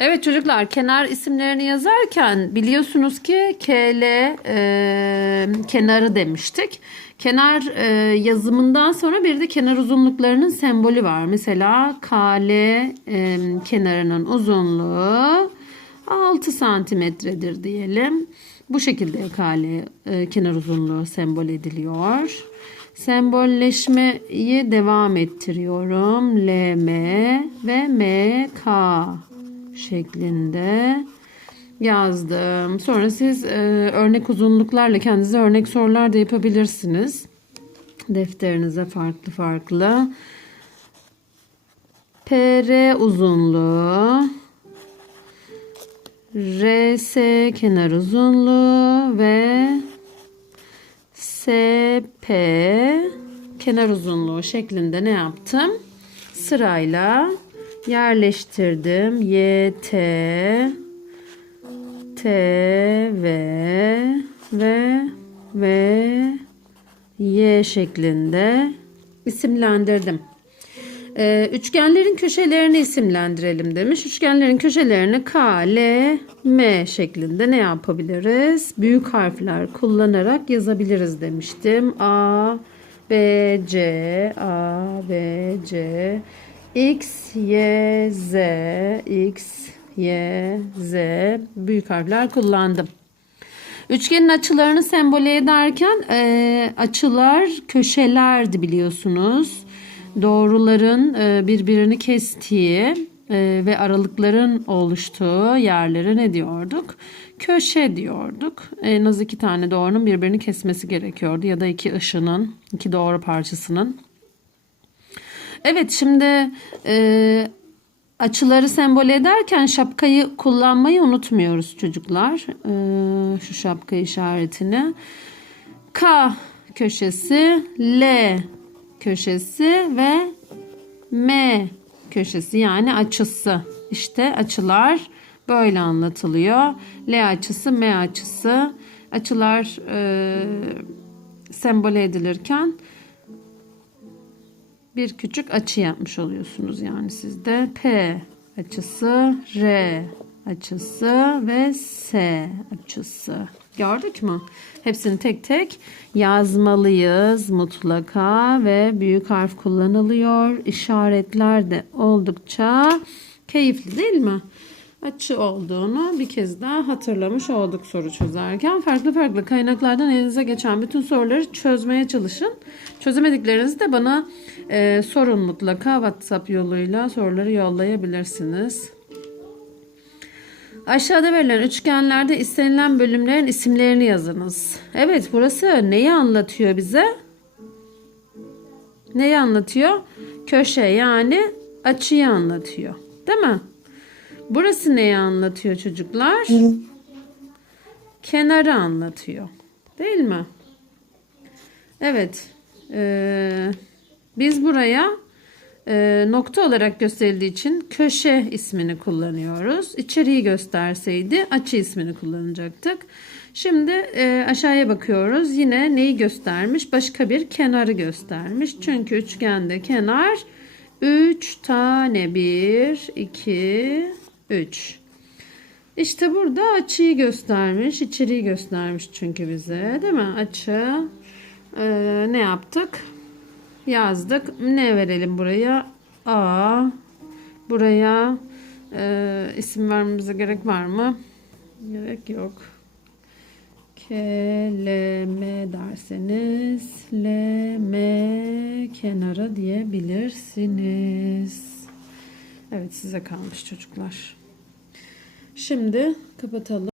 Evet çocuklar kenar isimlerini yazarken biliyorsunuz ki KL e, kenarı demiştik. Kenar e, yazımından sonra bir de kenar uzunluklarının sembolü var. Mesela KL e, kenarının uzunluğu 6 santimetredir diyelim. Bu şekilde KL e, kenar uzunluğu sembol ediliyor. Sembolleşmeyi devam ettiriyorum. LM ve MK şeklinde yazdım. Sonra siz e, örnek uzunluklarla kendinize örnek sorular da yapabilirsiniz. Defterinize farklı farklı. PR uzunluğu RS kenar uzunluğu ve SP kenar uzunluğu şeklinde ne yaptım? Sırayla yerleştirdim. YT T V ve ve Y şeklinde isimlendirdim. Ee, üçgenlerin köşelerini isimlendirelim demiş. Üçgenlerin köşelerini K, L, M şeklinde ne yapabiliriz? Büyük harfler kullanarak yazabiliriz demiştim. A, B, C, A, B, C, X, Y, Z, X, Y, Z büyük harfler kullandım. Üçgenin açılarını sembole ederken e, açılar köşelerdi biliyorsunuz. Doğruların e, birbirini kestiği e, ve aralıkların oluştuğu yerlere ne diyorduk? Köşe diyorduk. En az iki tane doğrunun birbirini kesmesi gerekiyordu ya da iki ışının, iki doğru parçasının. Evet şimdi e, açıları sembol ederken şapkayı kullanmayı unutmuyoruz çocuklar. E, şu şapka işaretini. K köşesi, L köşesi ve M köşesi yani açısı. İşte açılar böyle anlatılıyor. L açısı, M açısı. Açılar e, sembole edilirken bir küçük açı yapmış oluyorsunuz yani sizde P açısı, R açısı ve S açısı. Gördük mü? Hepsini tek tek yazmalıyız mutlaka ve büyük harf kullanılıyor. İşaretler de oldukça keyifli değil mi? Açı olduğunu bir kez daha hatırlamış olduk soru çözerken. Farklı farklı kaynaklardan elinize geçen bütün soruları çözmeye çalışın. Çözemediklerinizi de bana e, sorun mutlaka WhatsApp yoluyla soruları yollayabilirsiniz. Aşağıda verilen üçgenlerde istenilen bölümlerin isimlerini yazınız. Evet burası neyi anlatıyor bize? Neyi anlatıyor? Köşe yani açıyı anlatıyor. Değil mi? Burası neyi anlatıyor çocuklar? Kenarı anlatıyor. Değil mi? Evet. Ee, biz buraya e, nokta olarak gösterildiği için köşe ismini kullanıyoruz. İçeriği gösterseydi açı ismini kullanacaktık. Şimdi e, aşağıya bakıyoruz. Yine neyi göstermiş? Başka bir kenarı göstermiş. Çünkü üçgende kenar 3 tane 1, 2, 3. İşte burada açıyı göstermiş. içeriği göstermiş çünkü bize. Değil mi? Açı. Ee, ne yaptık? Yazdık. Ne verelim buraya? A. Buraya e, isim vermemize gerek var mı? Gerek yok. K, L, M derseniz L, M kenara diyebilirsiniz. Evet size kalmış çocuklar. Şimdi kapatalım.